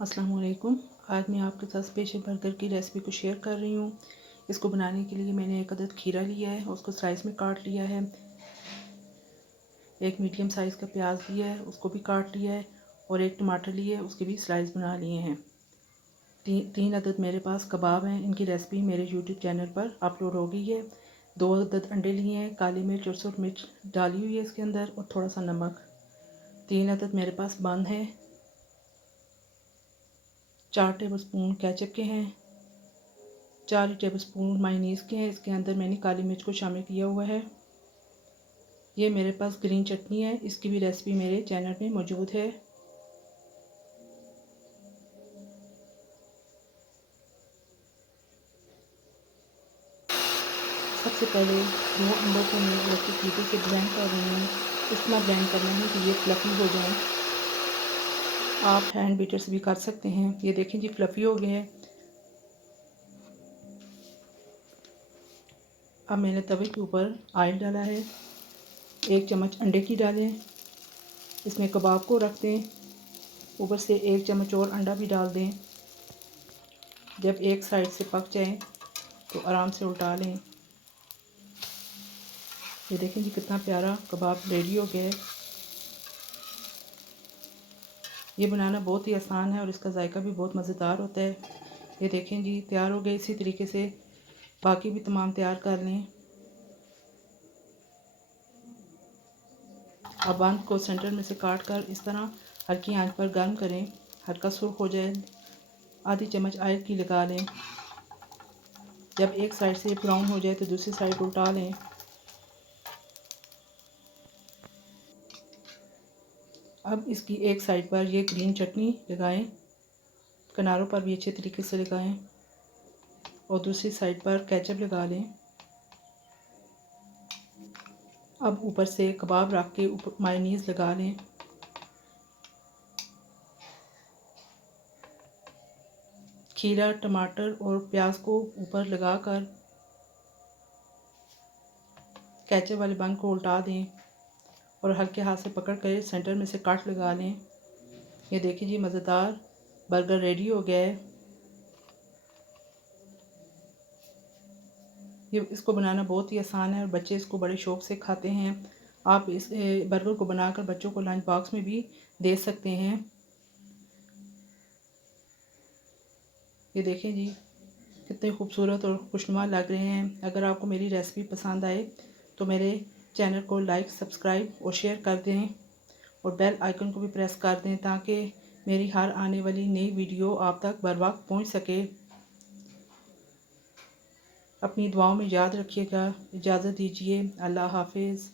अस्सलाम वालेकुम। आज मैं आपके साथ स्पेशल बर्गर की रेसिपी को शेयर कर रही हूँ। इसको बनाने के लिए मैंने एक अदद खीरा लिया है, उसको स्लाइस में काट लिया है। एक मीडियम साइज़ का प्याज लिया है, उसको भी काट लिया है। और एक टमाटर लिए है, उसके भी स्लाइस बना लिए हैं। तीन अदद मेरे पास कबाब हैं। इनकी रेसिपी मेरे यूट्यूब चैनल पर अपलोड हो गई है। 2 अदद अंडे लिए हैं, काली मिर्च और सुरख मिर्च डाली हुई है इसके अंदर, और थोड़ा सा नमक। 3 अदद मेरे पास बंद है। 4 टेबलस्पून केचप के हैं। 4 टेबलस्पून मायोनीज़ के हैं। इसके अंदर मैंने काली मिर्च को शामिल किया हुआ है। ये मेरे पास ग्रीन चटनी है, इसकी भी रेसिपी मेरे चैनल में मौजूद है। सबसे पहले 2 अंडों को मैं इलेक्ट्रिक हीटर से ब्लेंड कर रही हूँ। इतना ब्लेंड करना है कि ये फ्लफ़ी हो जाए। आप हैंड बीटर से भी कर सकते हैं। ये देखें जी, फ्लफ़ी हो गए हैं। अब मैंने तवे के ऊपर ऑयल डाला है। 1 चम्मच अंडे की डालें, इसमें कबाब को रख दें। ऊपर से 1 चम्मच और अंडा भी डाल दें। जब एक साइड से पक जाए तो आराम से उल्टा लें। ये देखें जी, कितना प्यारा कबाब रेडी हो गया है। ये बनाना बहुत ही आसान है और इसका जायका भी बहुत मज़ेदार होता है। ये देखें जी, तैयार हो गए। इसी तरीके से बाकी भी तमाम तैयार कर लें। अब बंद को सेंटर में से काट कर इस तरह हल्की आंच पर गर्म करें। हल्का सुर्ख हो जाए, आधी चम्मच ऑयल की लगा लें। जब एक साइड से ब्राउन हो जाए तो दूसरी साइड उल्टा लें। अब इसकी एक साइड पर ये ग्रीन चटनी लगाएं, किनारों पर भी अच्छे तरीके से लगाएं, और दूसरी साइड पर केचप लगा लें। अब ऊपर से कबाब रख के ऊपर मायोनीज़ लगा लें। खीरा, टमाटर और प्याज को ऊपर लगाकर केचप वाले बन को उल्टा दें और हल्के हाथ से पकड़ कर सेंटर में से काट लगा लें। ये देखिए जी, मज़ेदार बर्गर रेडी हो गया है। ये इसको बनाना बहुत ही आसान है और बच्चे इसको बड़े शौक़ से खाते हैं। आप इस बर्गर को बनाकर बच्चों को लंच बॉक्स में भी दे सकते हैं। ये देखें जी, कितने खूबसूरत और खुशनुमा लग रहे हैं। अगर आपको मेरी रेसिपी पसंद आए तो मेरे चैनल को लाइक, सब्सक्राइब और शेयर कर दें, और बेल आइकन को भी प्रेस कर दें ताकि मेरी हर आने वाली नई वीडियो आप तक बर वक्त पहुँच सके। अपनी दुआओं में याद रखिएगा। इजाज़त दीजिए। अल्लाह हाफिज़।